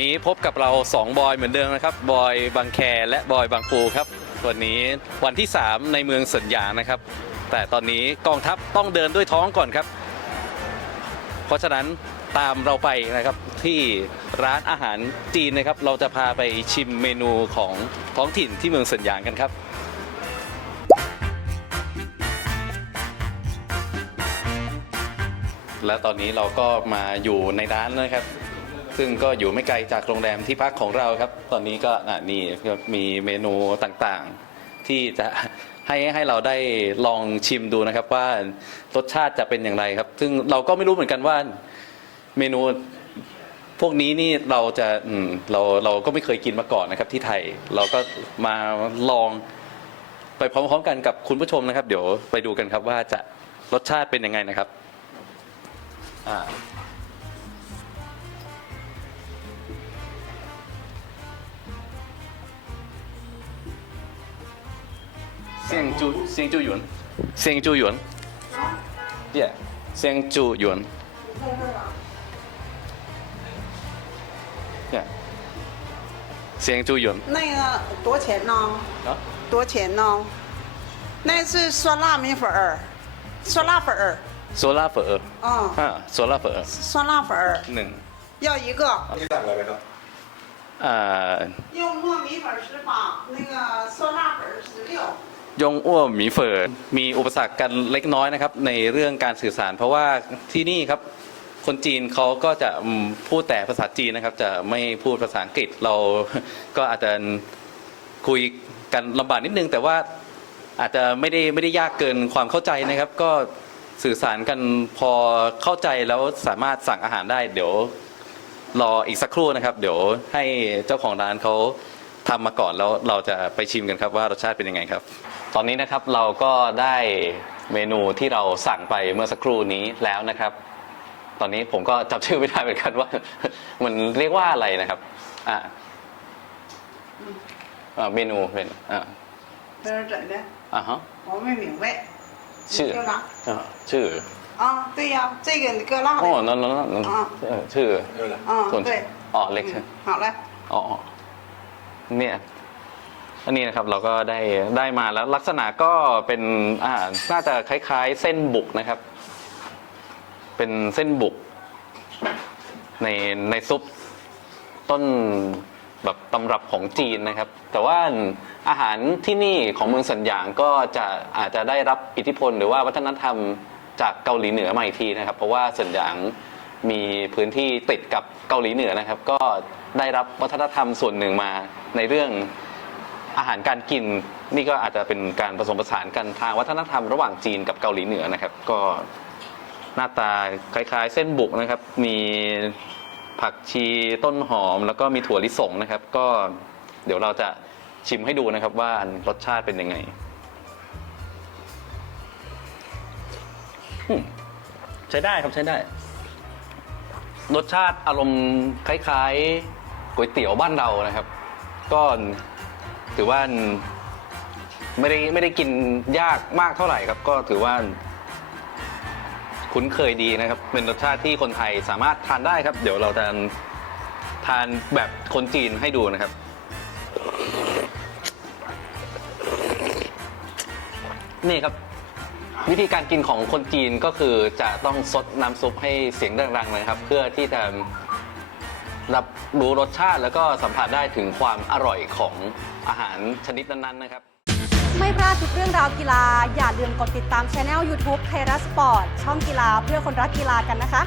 นี้พบกับเรา 2 บอยเหมือนเดิมนะครับ บอยบางแคและบอยบางปูครับวันนี้วันที่ 3 ในเมืองสัญญานะครับ แต่ตอนนี้กองทัพต้องเดินด้วยท้องก่อนครับ เพราะฉะนั้นตามเราไปนะครับที่ร้านอาหารจีนนะครับ เราจะพาไปชิมเมนูของท้องถิ่นที่เมืองสัญญากันครับและตอนนี้เราก็มาอยู่ในร้านนะครับ ซึ่งก็อยู่ไม่ไกลจากโรงแรมที่พักของเราครับ ตอนนี้ก็อะนี่ก็มีเมนูต่างๆ ที่จะให้ให้เราได้ลองชิมดูนะครับว่ารสชาติจะเป็นอย่างไรครับ ซึ่งเราก็ไม่รู้เหมือนกันว่าเมนูพวกนี้นี่เราจะอืมเราเราก็ไม่เคยกินมาก่อนนะครับ ที่ไทยเราก็มาลองไปพร้อมๆกันกับคุณผู้ชมนะครับ เดี๋ยวไปดูกันครับว่าจะรสชาติเป็นยังไงนะครับอ่า 先祝先祝云，先祝云，耶、yeah,，先祝云，yeah,，先祝云。那个多钱呢？多钱呢？那是酸辣米粉儿，酸辣粉儿。酸辣粉儿。嗯。酸辣粉儿。酸辣粉儿。嗯。要一个。呃，用糯米粉十八，那个酸辣粉十六。 ยงอ้วหมีเฝอมีอุปสรรคกันเล็กน้อยนะครับ ในเรื่องการสื่อสาร เพราะว่าที่นี่ครับคนจีนเขาก็จะพูดแต่ภาษาจีนนะครับ จะไม่พูดภาษาอังกฤษเราก็อาจจะคุยกันลำบากนิดนึง แต่ว่าอาจจะไม่ได้ไม่ได้ยากเกินความเข้าใจนะครับ ก็สื่อสารกันพอเข้าใจแล้วสามารถสั่งอาหารได้ เดี๋ยวรออีกสักครู่นะครับ เดี๋ยวให้เจ้าของร้านเขาทำมาก่อนแล้วเราจะไปชิมกันครับว่ารสชาติเป็นยังไงครับ ตอนนี้นะครับเราก็ได้เมนูที่เราสั่งไปเมื่อสักครู่นี้แล้วนะครับ ตอนนี้ผมก็จำชื่อไม่ได้เหมือนกันว่า มันเรียกว่าอะไรนะครับ อ่าอ่าเมนูเป็นอ่า 在这儿整的， อ่าฮะ 我没明白。是你就拿 อ่าชื่อ 啊，对呀，这个你搁辣 อ๋อ 的。 นั่นนั่นนั่น อ่า เออชื่อ เดี๋ยวนะ 嗯 ส่วน，对。 อ๋อเล็กใช่ 嗯，好嘞。 อ๋ออ๋อเนี่ย อันนี้นะครับเราก็ได้ได้มาแล้วลักษณะก็เป็นอ่าน่าจะคล้ายๆ เส้นบุกนะครับ เป็นเส้นบุก ในในซุปต้นแบบตำรับของจีนนะครับ แต่ว่าอาหารที่นี่ของเมืองสัญญางก็จะอาจจะได้รับอิทธิพล หรือว่าวัฒนธรรมจากเกาหลีเหนือมาอีกทีนะครับ เพราะว่าสัญญางมีพื้นที่ติดกับเกาหลีเหนือนะครับ ก็ได้รับวัฒนธรรมส่วนหนึ่งมาในเรื่อง อาหารการกินนี่ก็อาจจะเป็นการผสมผสานกันทางวัฒนธรรมระหว่างจีนกับเกาหลีเหนือนะครับ ก็หน้าตาคล้ายๆ เส้นบุกนะครับ มีผักชีต้นหอม แล้วก็มีถั่วลิสงนะครับ ก็เดี๋ยวเราจะชิมให้ดูนะครับว่ารสชาติเป็นยังไงอืมใช้ได้ครับใช้ได้ รสชาติอารมณ์คล้ายๆก๋วยเตี๋ยวบ้านเรานะครับ ก็ ถือว่าไม่ได้ไม่ได้กินยากมากเท่าไหร่ครับ ก็ถือว่า คุ้นเคยดีนะครับ เป็นรสชาติที่คนไทยสามารถทานได้ครับ เดี๋ยวเราจะทานแบบคนจีนให้ดูนะครับ นี่ครับ วิธีการกินของคนจีนก็คือจะต้องซดน้ำซุปให้เสียงดังๆเลยครับ เพื่อที่จะ รับรู้รสชาติแล้วก็สัมผัสได้ถึงความอร่อยของอาหารชนิดนั้นๆนะครับ ไม่พลาดทุกเรื่องราวกีฬา อย่าลืมกดติดตามช anel YouTube ไทยรัฐสปอร์ตช่องกีฬาเพื่อคนรักกีฬากันนะคะ